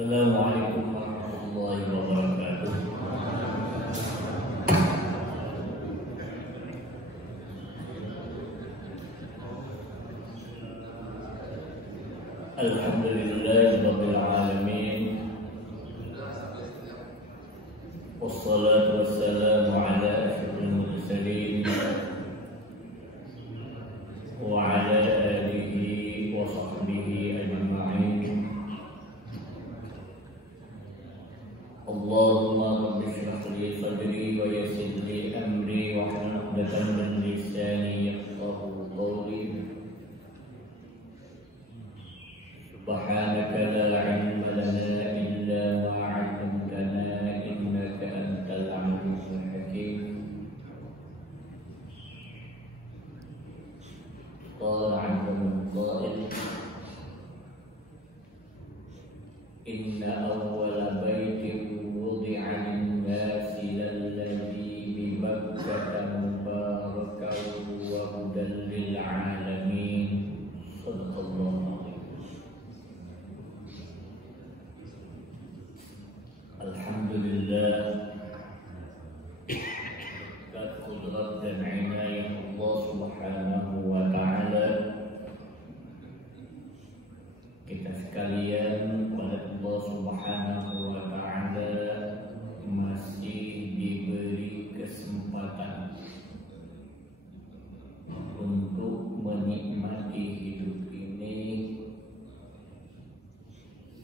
Assalamualaikum warahmatullahi wabarakatuh. Alhamdulillahirabbil alamin. Wassalatu wassalamu ala asyrofil mursalin wa ala alihi wa sahbihi ajma'in. Allahumma rabbi shrah li sadri wa yassir li amri wa hlul 'uqdatam min lisani yafqahu qawli. Subhanaka la 'ilma lana illa ma 'allamtana innaka antal 'alimul hakim. Qala 'abdul qail inna awwala baitin wudi'a lin-nasi lalladzi bi Bakkah mubarakan wa hudan lil 'alamin. Shadaqallahu. Alhamdulillah, berkat qudrat dan inayah Allah Subhanahu wa ta'ala, kita sekalian pada Allah Subhanahu wa ta'ala masih diberi kesempatan untuk menikmati hidup ini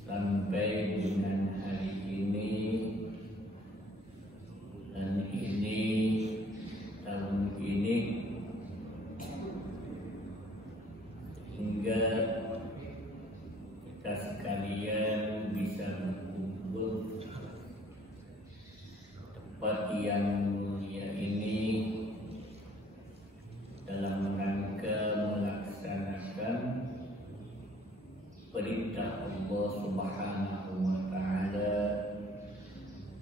sampai dengan hari ini, bulan ini, tahun ini, hingga kita sekalian bisa berkumpul tempat yang mulia ini dalam rangka melaksanakan perintah Allah Subhanahu wa ta'ala,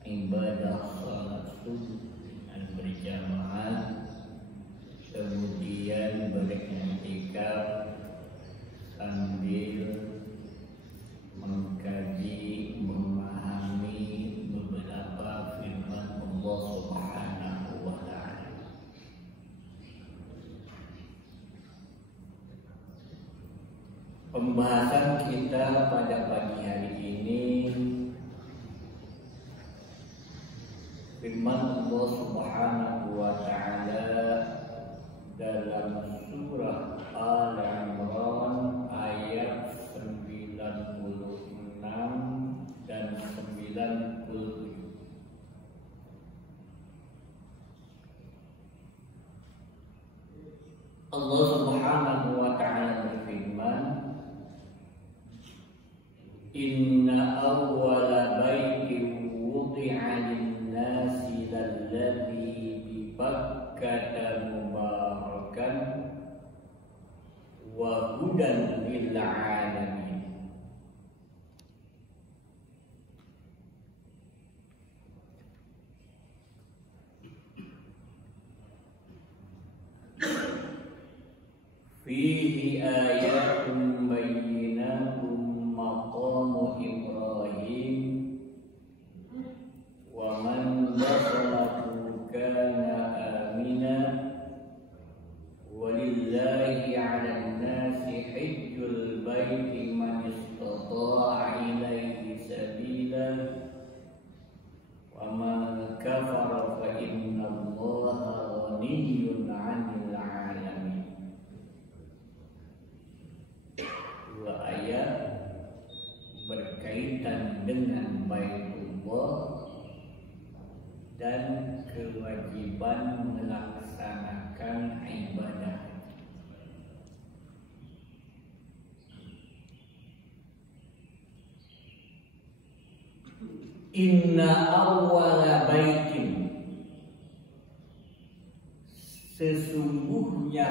ibadah salat subuh dan berjamaah, kemudian beriktikaf sambil mengkaji, memahami beberapa firman Allah Subhanahu wa ta'ala. Pembahasan kita pada pagi hari ini firman Allah Subhanahu wa ta'ala dalam surah Al-Imran ayat 96 dan 97. Allah Subhanahu wa ta'ala berfirman, inna awwala baitin wudi'a lin-nasi lalladzi bi Bakkah mubarakan wa hudan lil 'alamin. Fihi ayatun bayyinatun maqamu Ibrahim wa man dakhalahu kana amina walillahi 'alan nasi hajjul baiti man istata'a ilaihi sabila wa man kafara fa inna Allaha ghaniyyun 'anil 'alamin. Dua ayat berkaitan dengan Baitullah dan kewajiban melaksanakan ibadah. Inna awwala baitin, sesungguhnya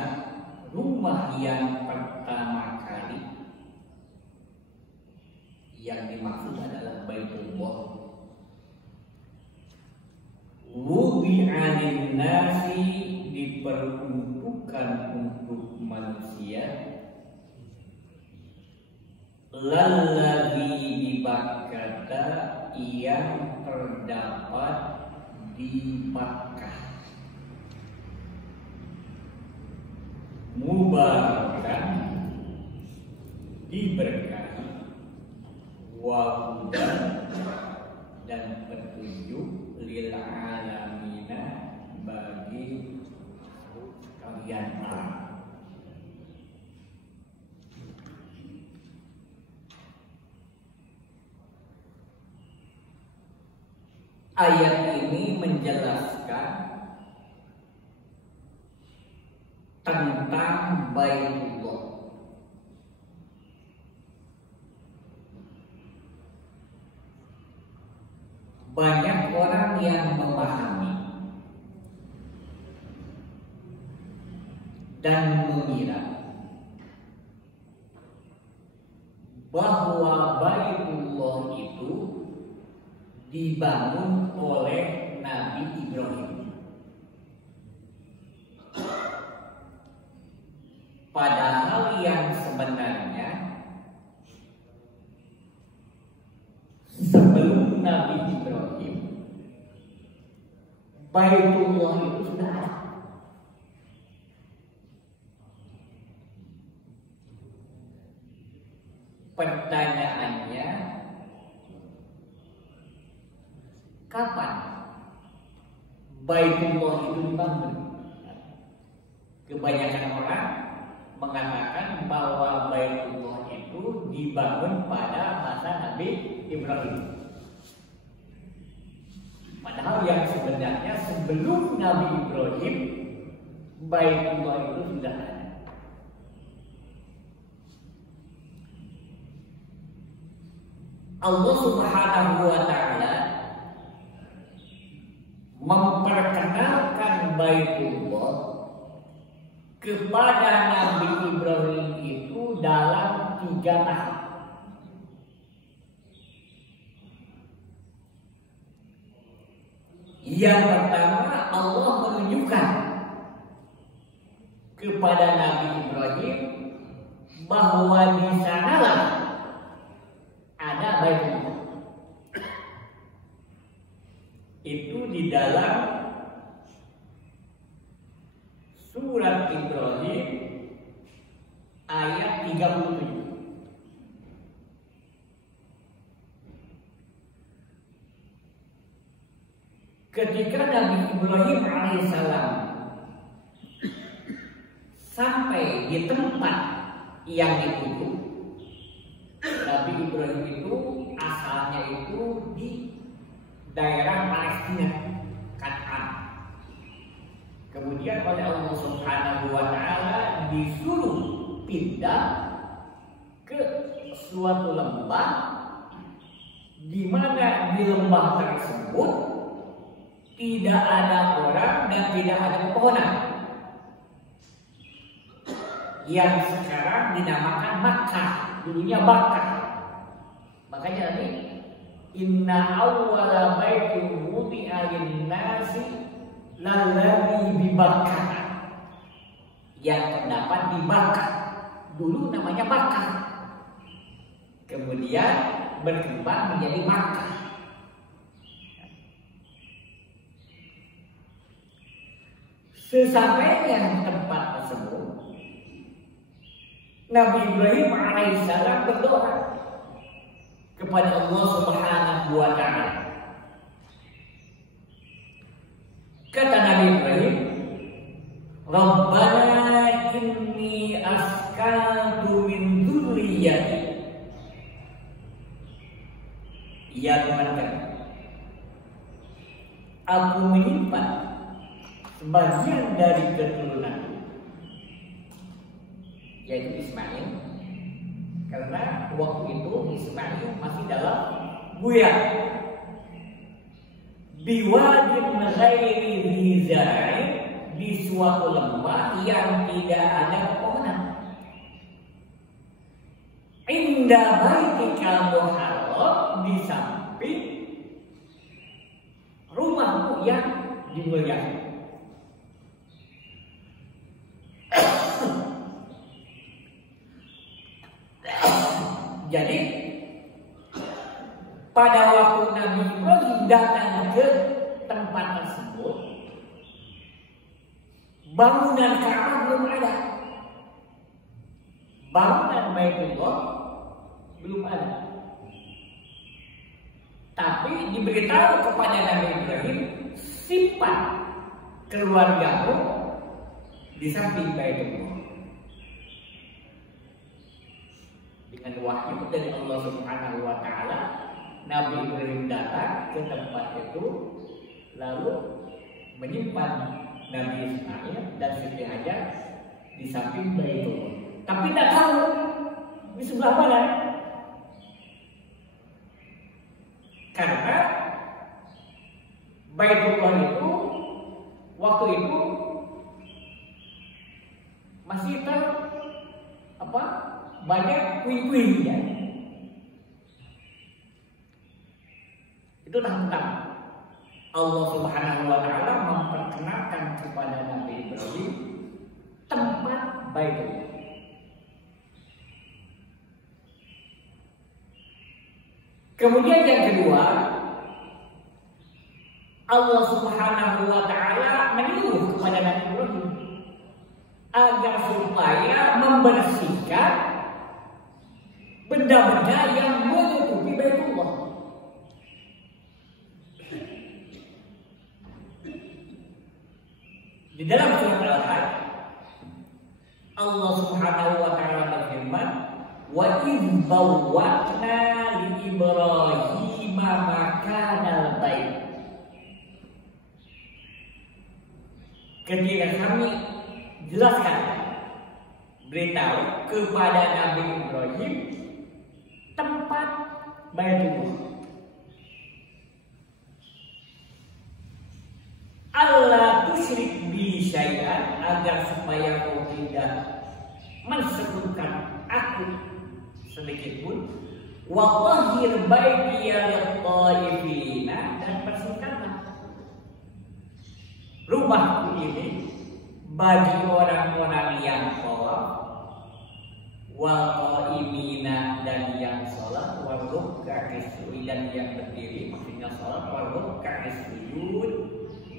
rumah yang pertama kali, yang dimaksud adalah Baitullah, wudi'a lin-nasi, diperuntukkan untuk manusia, lalladzi bibakkata yang terdapat di Makkah, mubarakan diberkahi, wa hudan dan petunjuk, lil alamina bagi kalian orang. Ayat ini menjelaskan tentang Baitullah. Banyak orang yang memahami dan mengira bahwa Baitullah itu dibangun oleh Nabi Ibrahim. Padahal yang sebenarnya sebelum Nabi Ibrahim, Baitullah itu sudah ada. Pertanyaannya, kapan Baitullah itu dibangun? Kebanyakan orang mengatakan bahwa Baitullah itu dibangun pada masa Nabi Ibrahim. Padahal yang sebenarnya sebelum Nabi Ibrahim, Baitullah itu sudah ada. Allah Subhanahu wa Ta'ala memperkenalkan Baitullah kepada Nabi Ibrahim itu dalam 3 tahap. Yang pertama, Allah menunjukkan kepada Nabi Ibrahim bahwa di sanalah ada Baitullah. Itu di dalam surat Ibrahim ayat 37. Ketika Nabi Ibrahim alaihissalam sampai di tempat yang dituju, Nabi Ibrahim itu asalnya itu di daerah Palestina, Kan'an. Kemudian oleh Allah Subhanahu wa Ta'ala disuruh pindah ke suatu lembah, di mana di lembah tersebut tidak ada orang dan tidak ada pepohonan, yang sekarang dinamakan Makkah, dulunya Bakkah. Makanya ini inna awwala baitin wudi'a lin-nasi lalladzi bi Bakkah, yang terdapat di Bakkah. Dulu namanya Bakkah, kemudian berkembang menjadi Makkah. Sesampainya tempat tersebut, Nabi Ibrahim alaihissalam berdoa kepada Allah Subhanahu wa Ta'ala. Kata Nabi Ibrahim, Rabbana inni askantu min dzurriyyati. Ya Tuhan kami, aku menyimpan sebagian dari keturunan, yaitu Ismail, karena waktu itu Ismail masih dalam buaya, biwadin ghairi dzi zar'in, di suatu lembah yang tidak ada pepohonan, inda baitikal muharram, di samping rumahmu yang dimuliakan. Jadi pada waktu Nabi Ibrahim datang ke tempat tersebut, bangunan Ka'bah belum ada, bangunan Baitullah belum ada. Tapi diberitahu kepada Nabi Ibrahim, simpan keluargamu di samping Baitullah. Dengan wahyu dari Allah Subhanahu wa taala, Nabi Ibrahim datang ke tempat itu, lalu menyimpan Nabi Ismail dan Siti Hajar di samping Baitullah. Tapi tidak tahu di sebelah mana. Karena Baitullah itu waktu itu masih banyak puing-puingnya. Itu tahap pertama. Allah Subhanahu wa taala memperkenalkan kepada Nabi Ibrahim tempat Baitullah. Kemudian yang kedua, Allah Subhanahu wa taala menyuruh kepada Nabi Ibrahim agar supaya membersihkan benda-benda yang menutupi Baitullah. Di dalam surat Al-Hajj, Allah Subhanahu wa taala berfirman, "Wa idz bawwa'na li Ibrahim makanal bait." Ketika kami jelaskan, beritahu kepada Nabi Ibrahim tempat Baitullah. Allah tusyrik bi syai'an, agar supaya kau tidak mensekutukan aku sedikit pun. Wa tahhir baitiya lit-thaifina, dan bersihkanlah rumahku ini bagi orang-orang yang sholat, wal qaimina, dan yang sholat, wal ruk'is sujud, dan yang berdiri, maksudnya sholat, wal ruk'is sujud,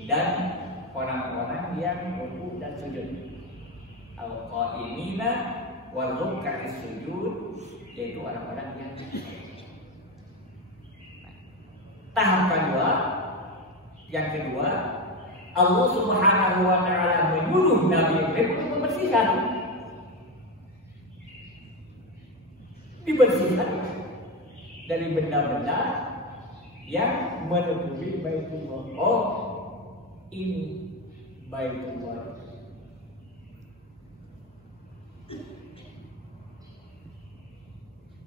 dan orang-orang yang rukuk dan sujud. Al qaimina wal ruk'is sujud, yaitu orang-orang yang tahap kedua. Yang kedua, Allah Subhanahu wa taala menyuruh Nabi Ibrahim untuk membersihkan. Dibersihkan dari benda-benda yang menutupi Baitullah. Oh, ini Baitullah.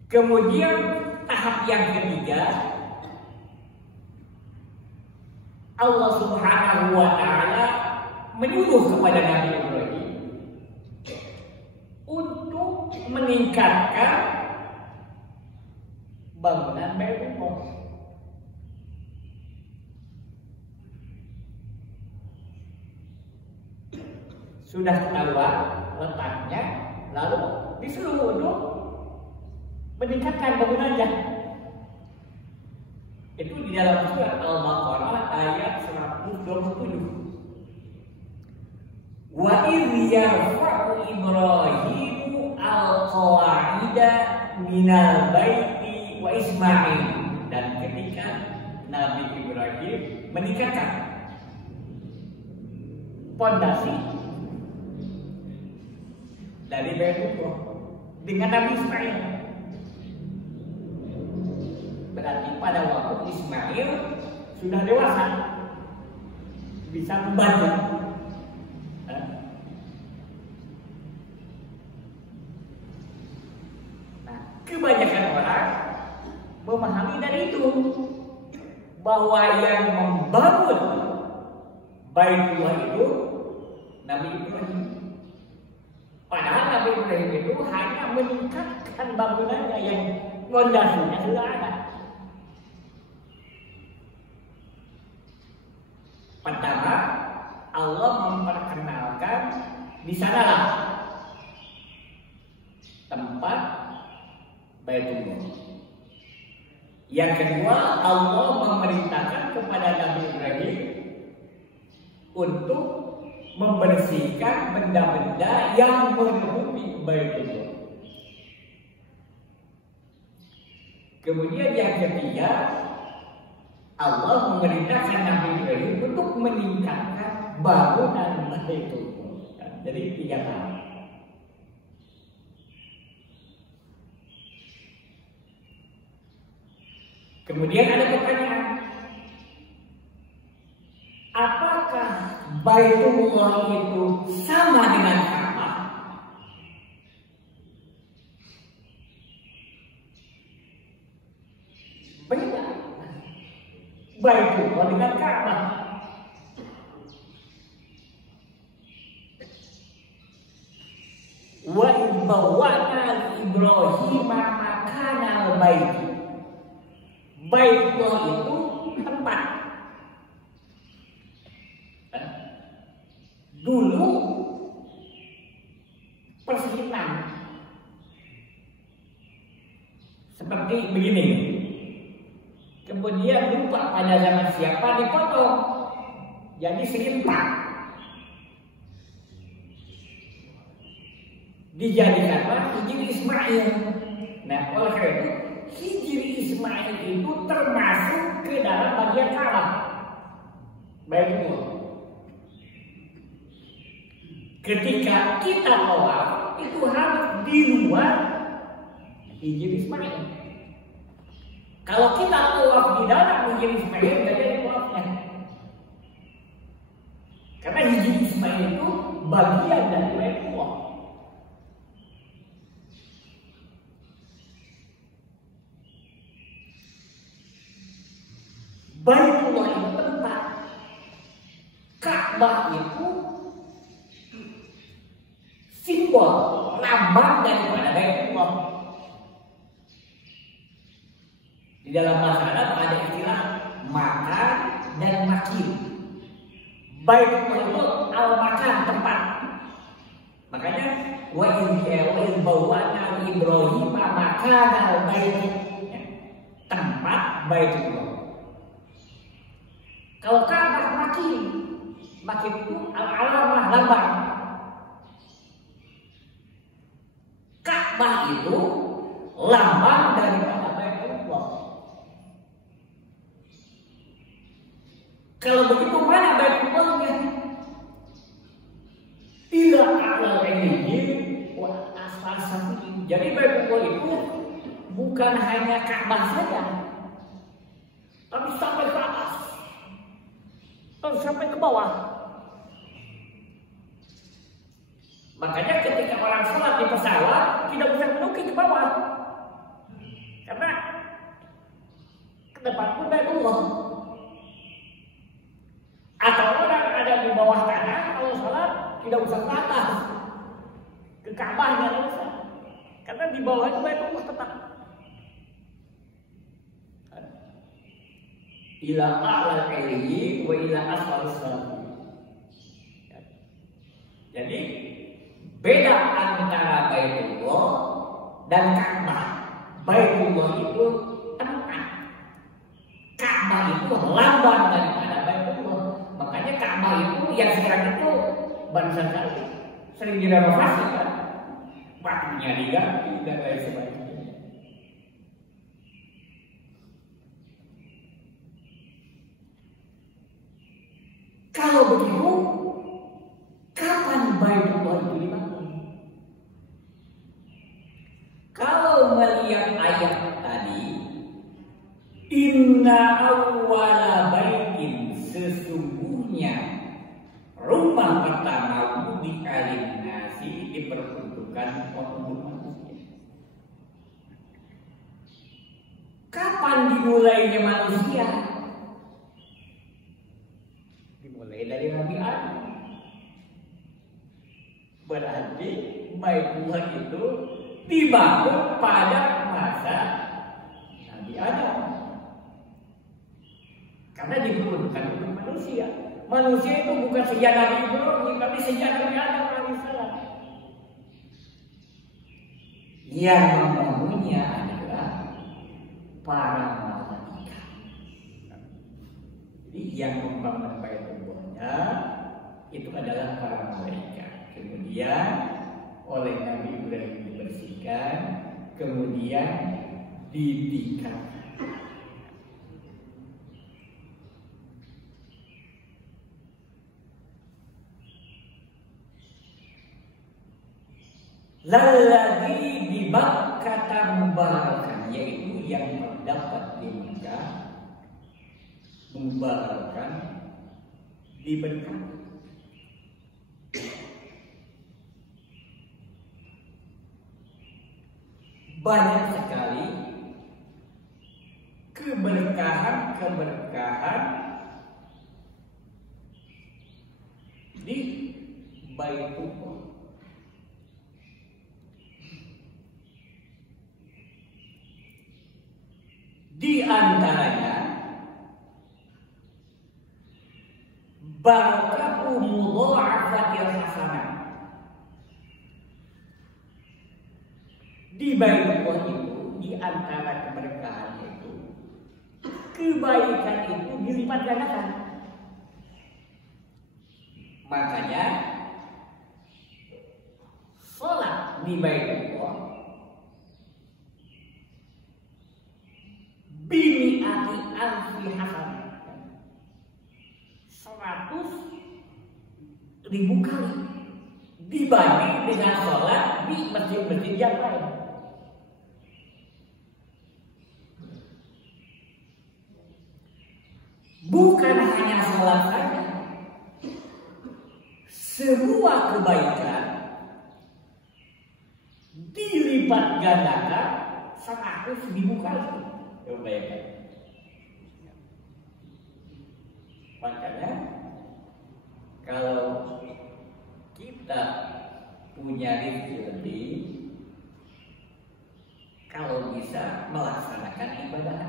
Kemudian tahap yang ketiga, Allah Subhanahu wa taala menyuruh kepada Nabi Ibrahim untuk meningkatkan bangunan Baitullah. Sudah ketahuan letaknya, lalu disuruh untuk meningkatkan bangunannya. Itu di dalam surat Al-Baqarah ayat 127. Wa idh yarfa'u Ibrahimu al-qawa'ida minal baiti wa Ismail, dan ketika Nabi Ibrahim meningkatkan pondasi dari Baitullah dengan Nabi Ismail. Berarti pada waktu Ismail sudah dewasa, bisa membantu. Nah, kebanyakan orang memahami dari itu bahwa yang membangun Baitullah itu Nabi Ibrahim. Padahal Nabi Ibrahim itu hanya meningkatkan bangunannya yang fondasinya sudah ada. Pertama, Allah memperkenalkan di sanalah tempat Baitullah. Yang kedua, Allah memerintahkan kepada Nabi Ibrahim untuk membersihkan benda-benda yang menutupi Baitullah. Kemudian yang ketiga, Allah memerintahkan Nabi Ibrahim untuk meningkatkan bangunan Baitullah. Jadi 3 hal. Kemudian ada pertanyaan, apakah Baitullah itu sama dengan Ka'bah? Beda. Baitullah dengan Ka'bah. Wa ibawwana Ibrahim makana bait. Baitullah itu tempat. Dulu persekitan seperti begini. Kemudian lupa pada zaman siapa dipotong jadi serimpak, dijadikanlah hijri Ismail. Nah, oleh karena itu hijri Ismail itu termasuk ke dalam bagian Ka'bah. Baitullah. Ketika kita tawaf itu harus di luar hijri Ismail. Kalau kita tawaf di dalam hijri Ismail nggak jadi tawafnya. Karena hijri Ismail itu bagian dari Baitullah. Baitullah itu tempat. Ka'bah itu simbol, lambang daripada Baitullah. Di dalam bahasa Arab ada istilah makan dan makin. Baitullah itu al-makan, tempat. Makanya wa in bawana Ibrahim makana bait, tempat Baitullah. Kalau Ka'bah makin itu al-alamah, lambang. Ka'bah itu lambang daripada Baitullah. Kalau begitu mana Baitullahnya? Tidak ada ini wa asal sapi. Jadi Baitullah itu bukan hanya Ka'bah saja, tapi sampai ke atas, sampai ke bawah. Makanya ketika orang sholat di pesawat tidak bisa menukik ke bawah, karena ke depan pun Baitullah. Atau orang ada di bawah tanah kalau sholat tidak usah ke atas, ke Ka'bah nggak usah, karena di bawah itu Baitullah tetap. Ila a'lal ilyi wa ila asfalis salam. Jadi beda antara Baitullah dan Ka'bah. Baitullah itu tempat, Ka'bah itu lambang daripada Baitullah. Makanya Ka'bah itu yang sekarang itu bangsa kali sering direnovasi kan, batunya diganti dan lain sebagainya. Kalau begitu, kapan Baitullah itu dibangun? Kalau melihat ayat tadi, inna awwala baitin, sesungguhnya rumah pertama budi alim nasi diperuntukkan untuk manusia. Kapan dimulainya manusia? Dimulai dari Nabi Adam. Berarti Baitullah itu dibangun pada masa Nabi Adam. Karena diperuntukkan untuk manusia. Manusia itu bukan sejak Nabi Ibrahim, tapi sejak Nabi Adam alaihissalam. Yang membangunnya adalah para malaikat. Jadi yang membangun Baitullah itu adalah para malaikat. Kemudian oleh Nabi Ibrahim dibersihkan, kemudian ditingkatkan. Lalladzi bi Bakkah mubarakan, yaitu yang terdapat di Mekah, mubarakan, diberkati. Banyak sekali keberkahan di Baitullah. Di antaranya barakatu mudha'afatil hasanah. Di Baitullah itu, di antara keberkahan itu, kebaikan itu dilipat gandakan. Makanya sholat di Baitullah bimi'ati alfi hasanah, 100.000 kali dibanding dengan sholat di masjid-masjid yang lain. Bukan hanya sholat saja, semua kebaikan dilipat gandakan 100.000 kali. Kebaikan. Makanya kalau kita punya rezeki lebih, kalau bisa melaksanakan ibadah,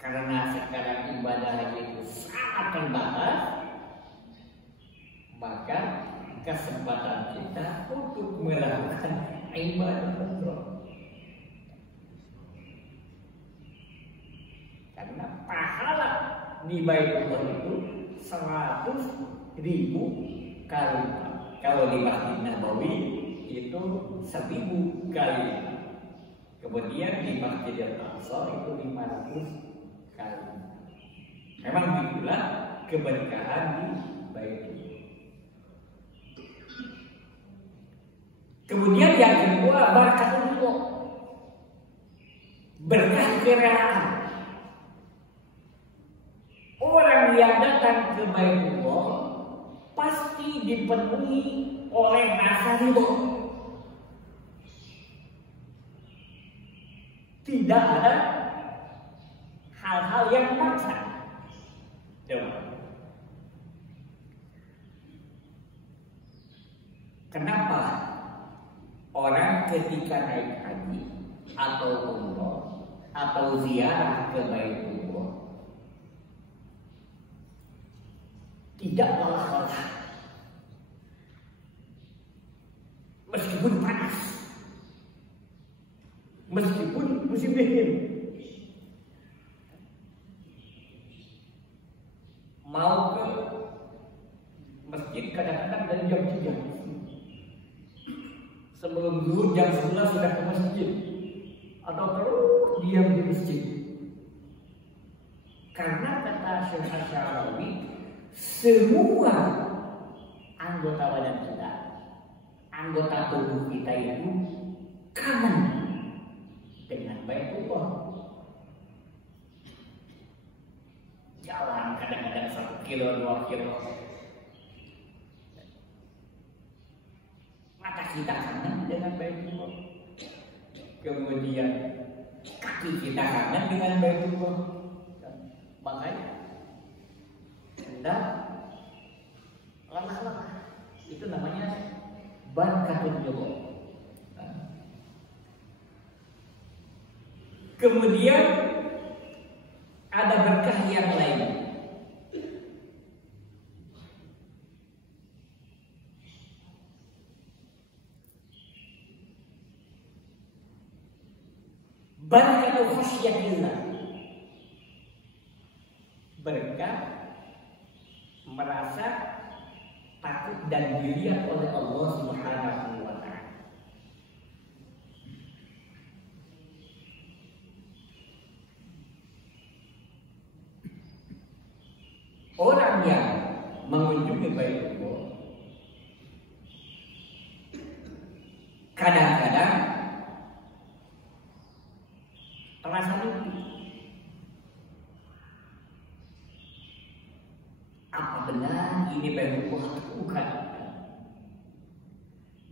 karena sekarang ibadah itu sangat terbatas, maka kesempatan kita untuk melakukan ibadah umroh. Karena pahala di Baitullah itu 100.000 kali. Kalau di Masjid Nabawi itu 1.000 kali. Kemudian di Masjidil Aqsa itu 500 kali. Memang itulah keberkahan di Baitullah. Kemudian yang kedua, barakatullah, berkah kerahaan. Orang yang datang ke Baitullah pasti dipenuhi oleh rasa ridho. Tidak ada hal-hal yang memaksa. Kenapa orang ketika naik haji atau umroh atau ziarah ke Baitullah tidak lelah-lelah, meskipun panas, meskipun musim dingin, mau ke masjid kadang-kadang dari jam 3 sebelum zuhur jam 11 sudah ke masjid, atau terus diam di masjid. Karena kata Syekh Asy-Syarawi, semua anggota badan kita, anggota tubuh kita itu kangen dengan Baitullah. Jalan kadang-kadang 1 kilo, 2 kilo, mata kita kangen dengan Baitullah. Kemudian kaki kita kangen dengan Baitullah. Makanya hendak lelah-lelah, itu namanya barakatullah. Kemudian ada berkah yang lain. barakatu khasyatillah, berkah merasa takut dan dilihat oleh Allah Subhanahu wa ta'ala. Orang yang mengunjungi Baitullah kadang-kadang terasa mimpi. Apa benar ini Baitullah atau bukan?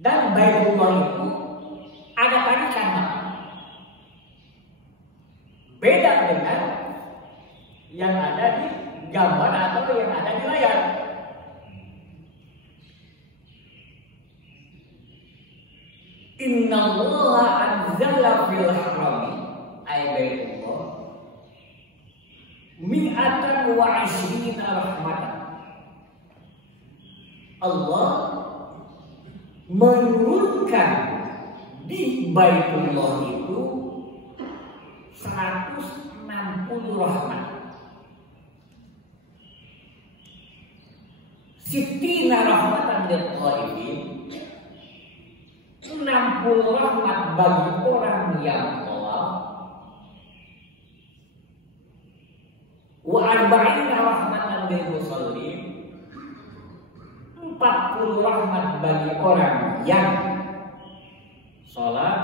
Dan Baitullah itu ada pada kamar. Beda dengan yang ada di gambar atau yang ada di layar. Inna Allah anzala fil harami ay Baitullah mi'atan wa ishrina rahmatan. Allah menurunkan di Baitullah itu 160 rahmat. Sittina rahmatan lil qaibin, 60 rahmat bagi orang yang tawaf, wa arba'ina rahmatan lil musallin, 40 rahmat bagi orang yang sholat,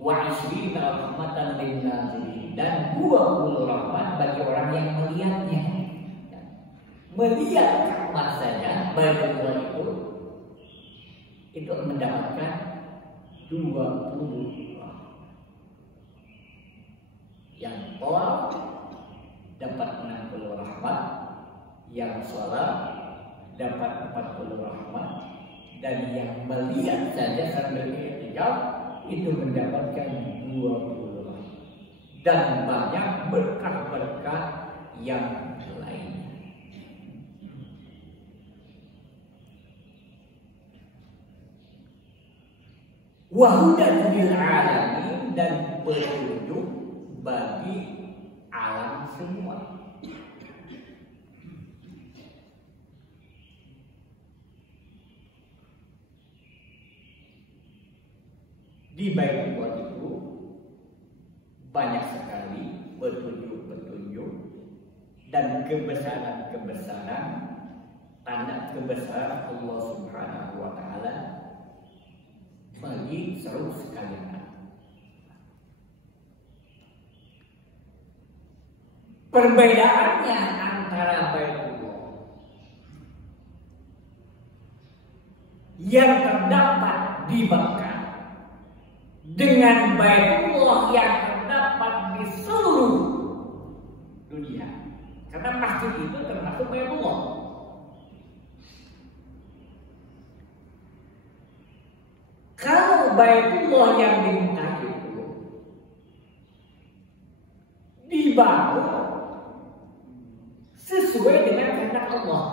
wa ishrina rahmatan lin nazirin, dan 20 rahmat bagi orang yang melihatnya. Melihat rahmat saja Baitullah itu mendapatkan 20 rahmat. Yang tawaf dapat 60 rahmat, yang sholat dapat 40 rahmat, dan yang melihat saja sambil i'tikaf itu mendapatkan 20 rahmat. Dan banyak berkah-berkah yang lainnya. Wahudan lil alamin, dan petunjuk bagi alam semua. Di Baitullah itu banyak sekali petunjuk-petunjuk dan kebesaran-kebesaran, tanda kebesaran Allah Subhanahu wa ta'ala bagi seluruh sekalian. Perbedaannya antara Baitullah yang terdapat di Mekah dengan Baitullah yang terdapat di seluruh dunia, karena masjid itu termasuk Baitullah. Kalau Baitullah yang di Mekah itu dibangun sesuai dengan kehendak Allah.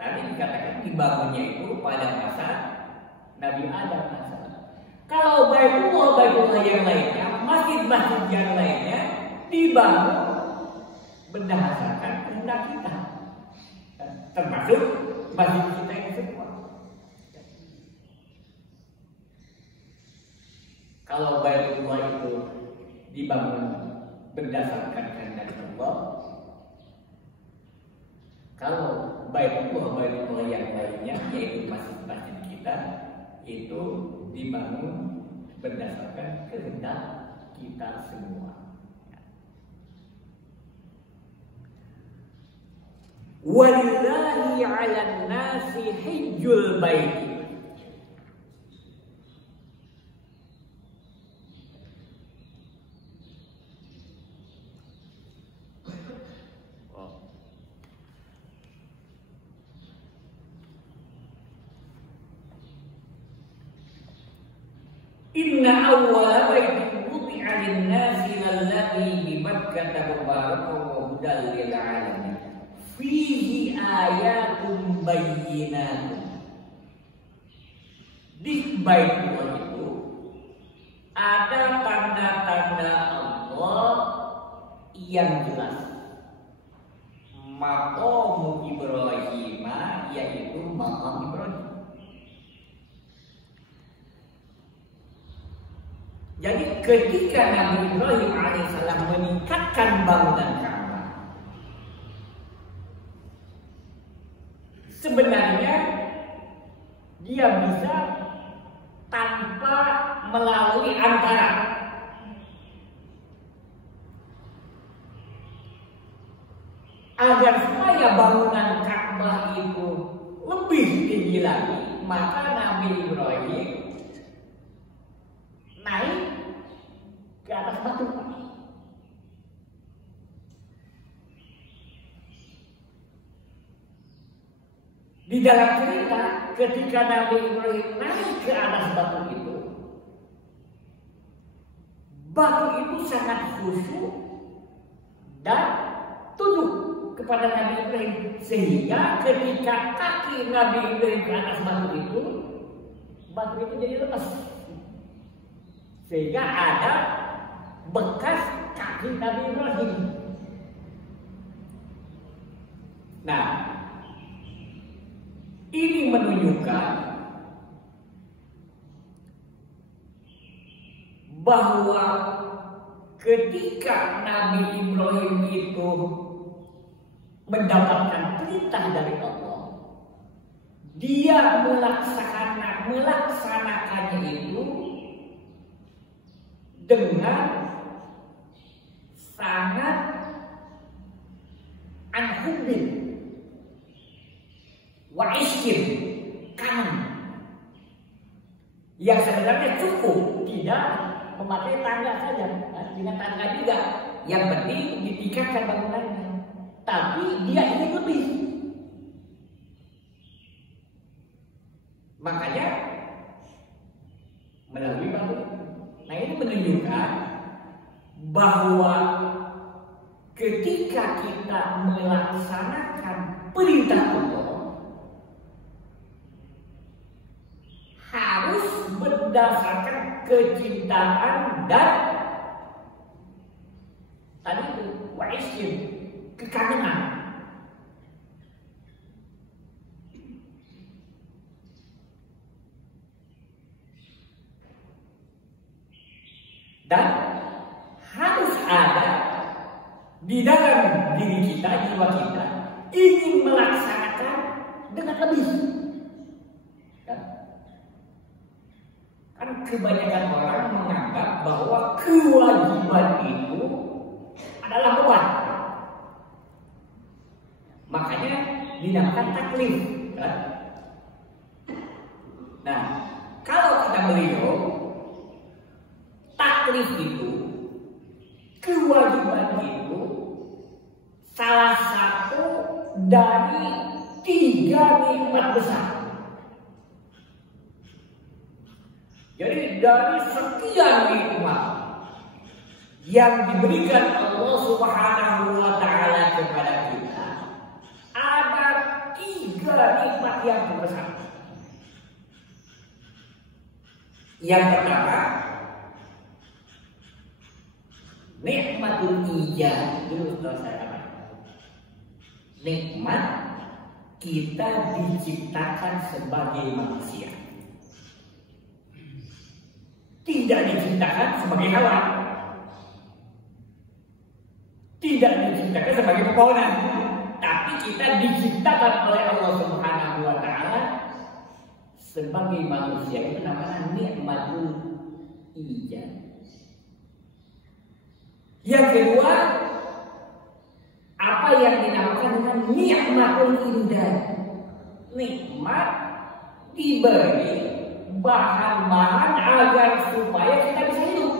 Tadi dikatakan dibangunnya itu pada masa Nabi Adam masa. Kalau Baitullah yang lainnya, masjid-masjid yang lainnya dibangun berdasarkan kehendak kita, termasuk masjid kita yang semua. Kalau Baitullah itu dibangun berdasarkan kehendak Allah, kalau Baitullah yang lainnya, yaitu masjid-masjid kita, itu dibangun berdasarkan kehendak kita semua. Walillahi 'alan nasi hajjul bait. Inna awwala baitin wudi'a lin-nasi alladzi bi Makkah mubarakan wa hudan lil 'alamin. Fihi ayatun bayyinatun di Baitullah itu ada tanda-tanda Allah yang jelas. Maqam Ibrahim, yaitu maqam Ibrahim. Jadi ketika Nabi Ibrahim alaihissalam meningkatkan bangunan Ka'bah, sebenarnya dia bisa tanpa melalui antara. Agar supaya bangunan Ka'bah itu lebih tinggi lagi, maka Nabi Ibrahim naik ke atas batu. Di dalam cerita, ketika Nabi Ibrahim naik ke atas batu itu sangat khusyuk dan tunduk kepada Nabi Ibrahim, sehingga ketika kaki Nabi Ibrahim ke atas batu itu jadi lepas, sehingga ada bekas kaki Nabi Ibrahim. Nah, ini menunjukkan bahwa ketika Nabi Ibrahim itu mendapatkan perintah dari Allah, dia melaksanakannya itu dengan sangat anhubin wa iskin, kangen, yang sebenarnya cukup tidak memakai tangga saja, dengan tangga juga, yang penting ditingkatkan bangunannya, tapi dia ingin lebih. Makanya melalui batu. Nah, ini menunjukkan bahwa ketika kita melaksanakan perintah Allah harus berdasarkan kecintaan dan tadi itu wa'iskin, kekangenan. Dan harus ada di dalam diri kita, jiwa kita, ingin melaksanakan dengan lebih. Kan kebanyakan orang menganggap bahwa kewajiban itu adalah beban. Makanya dinamakan taklif. Kan? Nah, kalau kita melihat taklif itu, kewajiban itu salah satu dari 3 nikmat besar. Jadi dari sekian nikmat yang diberikan Allah Subhanahu wa Ta'ala kepada kita, ada 3 nikmat yang terbesar. Yang pertama, nikmatul ijab. Dulu setelah saya katakan, nikmat kita diciptakan sebagai manusia, tidak diciptakan sebagai hewan, tidak diciptakan sebagai pepohonan, tapi kita diciptakan oleh Allah Subhanahu wa Ta'ala sebagai manusia. Itu namanya nikmatul ijab. Yang kedua, apa yang dinamakan dengan nikmatul imdad. Nikmat diberi bahan-bahan agar supaya kita bisa hidup.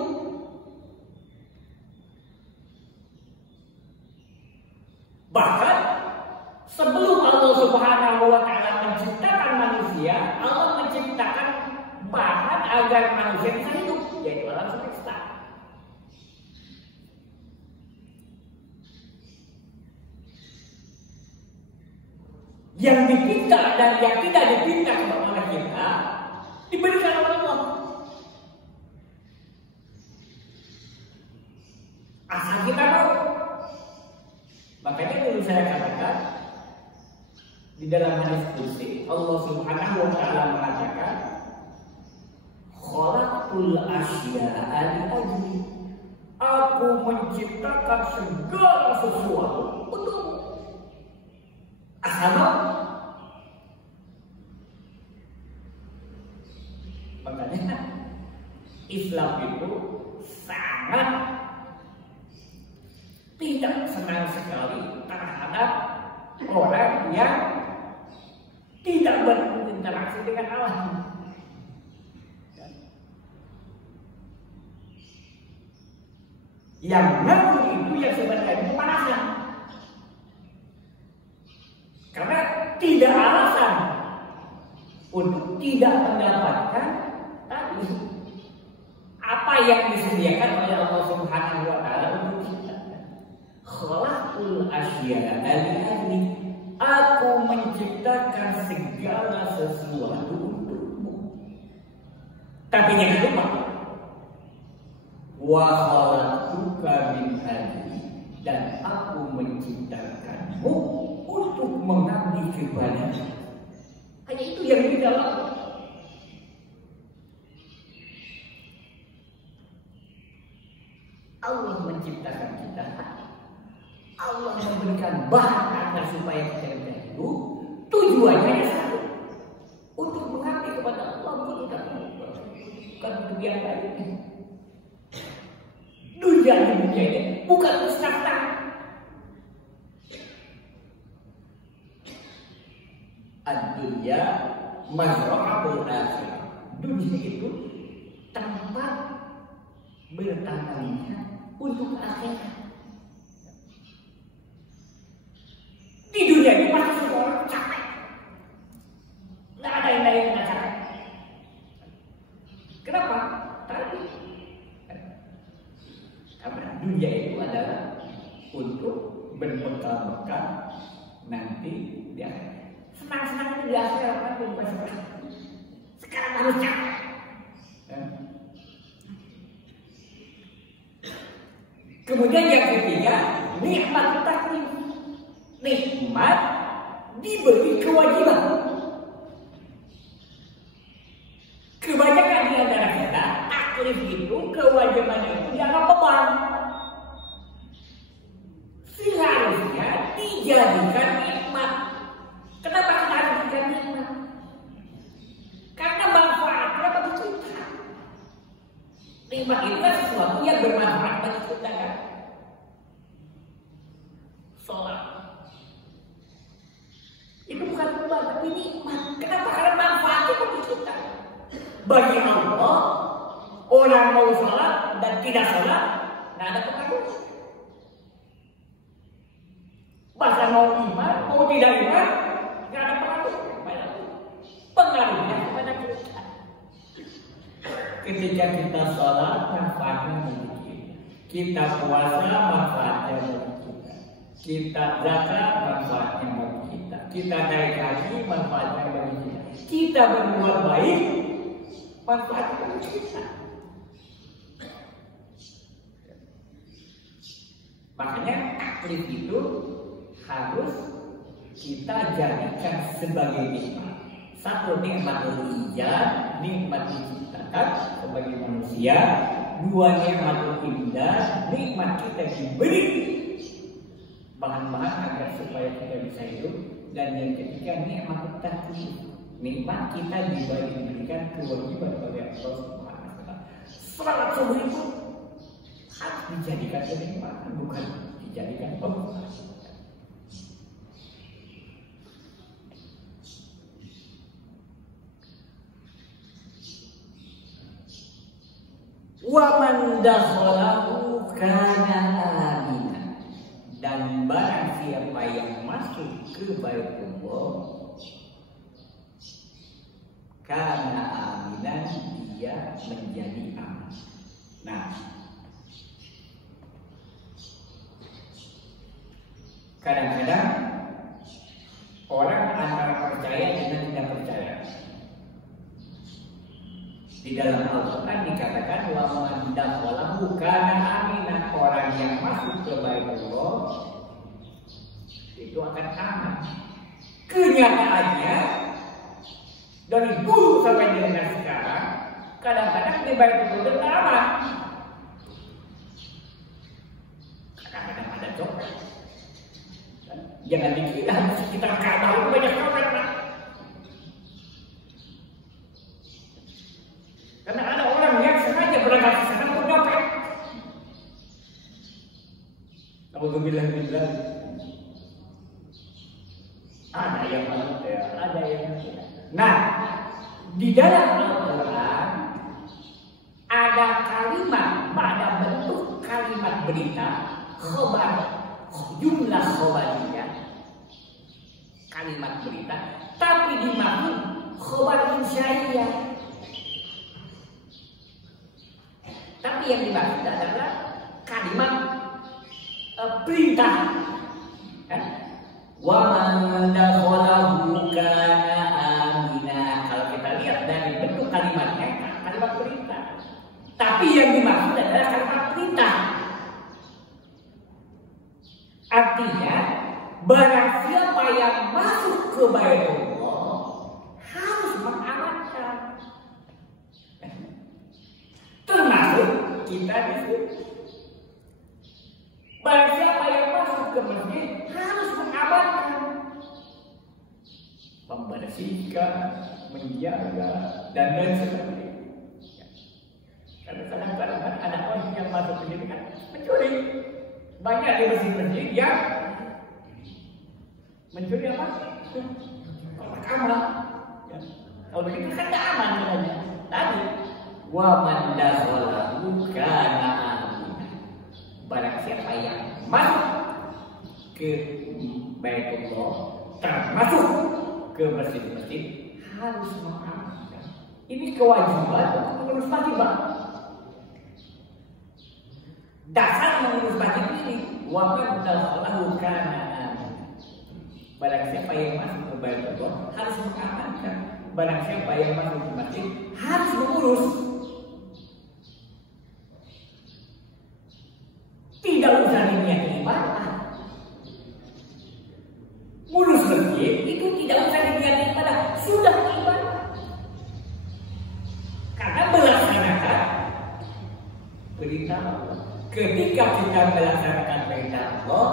Bahkan sebelum Allah Subhanahu wa Ta'ala menciptakan manusia, Allah menciptakan bahan agar manusia bisa hidup, yaitu alam semesta. Yang dipinta dan yang tidak dipinta oleh kita diberikan oleh Allah. Asal kita mau. Makanya dulu saya katakan di dalam hadis qudsi Allah Subhanahu wa taala mengatakan khalaqtul asya'a li ajli. Aku menciptakan segala sesuatu untuk asal. Makanya Islam itu sangat tidak senang sekali terhadap orang yang tidak berinteraksi dengan Allah. Yang ngaku itu yang sebenarnya pemanasan. Karena tidak alasan untuk tidak mendapatkan tadi apa yang disediakan oleh Allah Subhanahu wa taala untuk kita. Khalaqul asya'a li ajli. Aku menciptakan segala sesuatu untukmu. Tapi jangan lupa wa khalaqtuka min ajli, dan aku menciptakanmu untuk mengabdi kepadamu. Hanya itu yang di dalam. Allah menciptakan kita. Allah memberikan bahan agar supaya kita hidup. Tujuannya satu, untuk mengabdi kepada Allah, bukan untuk yang lain. Dunia ini bukan wisata. Ad-dunya mazra'atul akhirah. Dunia itu tempat bertanamnya untuk akhirat. Di dunia ini pasti seseorang capek. Nggak ada yang lain yang capek. Kenapa? Tadi karena dunia itu adalah untuk berbekal-bekal nanti di akhirat. Senang-senang itu di akhirat kan bukan sekarang. Sekarang harus capek. Kemudian yang ketiga, nikmat taklif. Nikmat diberi kewajiban. Kebanyakan di antara kita taklif itu kewajiban itu dianggap beban. Seharusnya dijadikan nikmat. Kenapa kita harus dijadikan nikmat? Karena manfaatnya bagi kita. Nikmat itu kan sesuatu yang bermanfaat bagi kita kan. Sholat itu bukan beban tapi nikmat. Kenapa? Karena manfaatnya bagi kita. Bagi Allah, orang mau sholat dan tidak sholat nggak ada pengaruhnya. Bahkan mau iman, mau tidak iman nggak ada pengaruhnya. Pengaruhnya kepada kita. Ketika kita sholat, manfaatnya bagi kita. Kita puasa, manfaatnya bagi kita. Kita zakat, manfaatnya bagi kita. Kita naik haji, manfaatnya bagi kita. Kita berbuat baik, manfaatnya bagi kita. Makanya taklif itu harus kita jadikan sebagai nikmat. Satu, nikmatul ijad, nikmat diciptakan sebagai manusia. Dua, nikmatul imdad, nikmat kita diberi bahan-bahan agar supaya kita bisa hidup. Dan yang ketiga, nikmatul taklif, nikmat kita diberikan kewajiban oleh Allah Subhanahu wa taala. Salat subuh itu harus dijadikan kenikmatan, bukan dijadikan beban. Wa man dakhalahu kana amina, dan barang siapa yang masuk ke Baitullah kana aminan, dia menjadi aman. Nah, kadang-kadang orang antara percaya dengan tidak percaya. Di dalam Al-Quran dikatakan wa man dakhalahu kana aminan, orang yang masuk ke Baitullah itu akan aman. Kenyataannya dari dulu sampai dengan sekarang kadang-kadang di Baitullah itu aman. Kadang-kadang ada copet. Jangan dikira di sekitar Ka'bah itu banyak copet, Pak. Karena ada orang yang sengaja berangkat ke sana untuk nyopet. Alhamdulillah. Ada yang malu ya, ada yang tidak. Nah, di dalam Al-Quran ada kalimat pada bentuk kalimat berita, khobar, jumlah khobarnya, kalimat berita, tapi dimaksud khobar insya'iyah. Tapi yang dimaksud adalah kalimat perintah. Wa man dakhalahu kana amina. Kalau kita lihat dari bentuk kalimatnya, kalimat perintah. Tapi yang dimaksud adalah kalimat perintah. Artinya, barang siapa yang masuk ke Baitullah harus mengamankan. Termasuk kita di sini. Barang siapa yang masuk ke masjid harus mengamankan, membersihkan, menjaga, dan lain sebagainya. Karena kadang-kadang ada orang yang masuk ke sini kan mencuri. Banyak di masjid-masjid yang mencuri apa? Kotak amal. Kalau begitu kan tidak aman sebenarnya. Tadi wa man dakhalahu kana amina. Barang siapa yang masuk ke Baitullah, termasuk ke masjid-masjid, harus mengamankan. Ini kewajiban untuk mengurus masjid, Pak. Dasar mengurus masjid ini wa man dakhalahu kana amina. Barang siapa yang masuk ke Baitullah harus mengamankan. Barang siapa yang masuk ke masjid harus mengurus. Tidak usah diniati ibadah. Ngurus masjid itu tidak usah diniati ibadah, sudah ibadah. Karena melaksanakan perintah Allah. Ketika kita melaksanakan perintah Allah,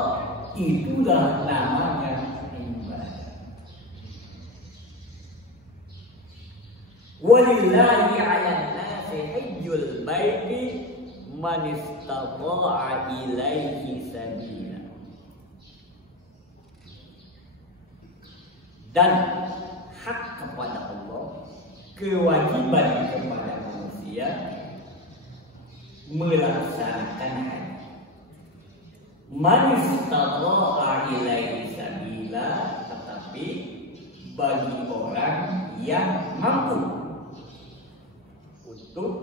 itulah namanya ibadah. Walillahi 'alan nasi hajjul baiti man istata'a ilaihi sabila. Dan hak kepada Allah, kewajiban kepada manusia melaksanakan haji. Man istata'a ilaihi sabila, tetapi bagi orang yang mampu untuk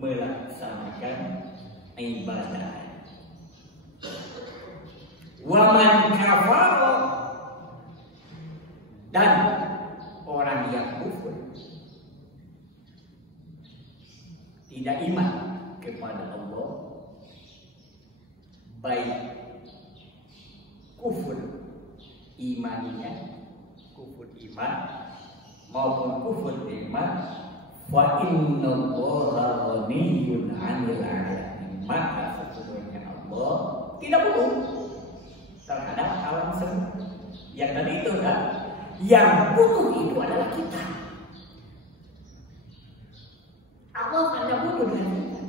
melaksanakan ibadah. Wa man kafara, dan orang yang kufur, tidak iman kepada Allah, baik kufur imannya, kufur iman maupun kufur iman, wa innallaha ghaniyyun 'anil 'alamin. Maka sesungguhnya Allah tidak butuh terhadap alam semesta. Yang tadi itu kan, yang butuh itu adalah kita. Allah hanya butuh dari kita.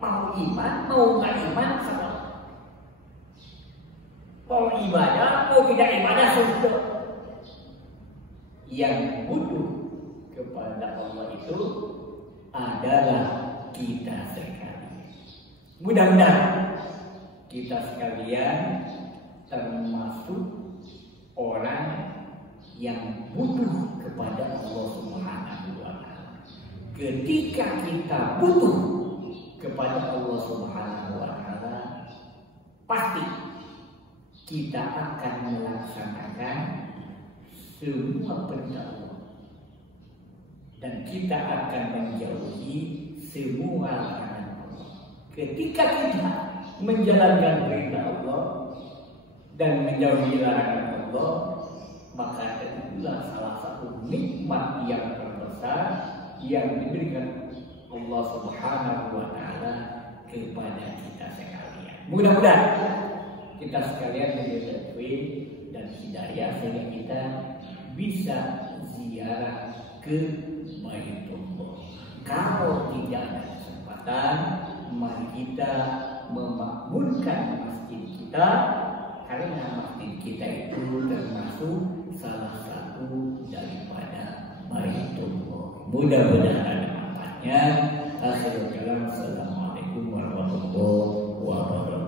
Mau iman, mau nggak iman, sama. Mau ibadah, mau tidak ibadah, sudah. Yang butuh kepada Allah itu adalah kita sekalian. Mudah-mudahan kita sekalian termasuk orang yang butuh kepada Allah Subhanahu wa Ta'ala. Ketika kita butuh kepada Allah Subhanahu wa Ta'ala, pasti kita akan melaksanakan semua perintah Allah. dan kita akan menjauhi semua larangan Allah. Ketika kita menjalankan perintah Allah dan menjauhi larangan Allah, maka itulah salah satu nikmat yang terbesar yang diberikan Allah Subhanahu wa Ta'ala kepada kita sekalian. Mudah-mudahan kita sekalian menjadi taufik dan hidayah sehingga kita bisa ziarah ke Baitullah. Kalau tidak ada kesempatan, mari kita memakmurkan masjid kita, karena masjid kita itu termasuk salah satu daripada Baitullah. Mudah-mudahan ada manfaatnya. Akhirul kalam. Assalamualaikum warahmatullahi wabarakatuh.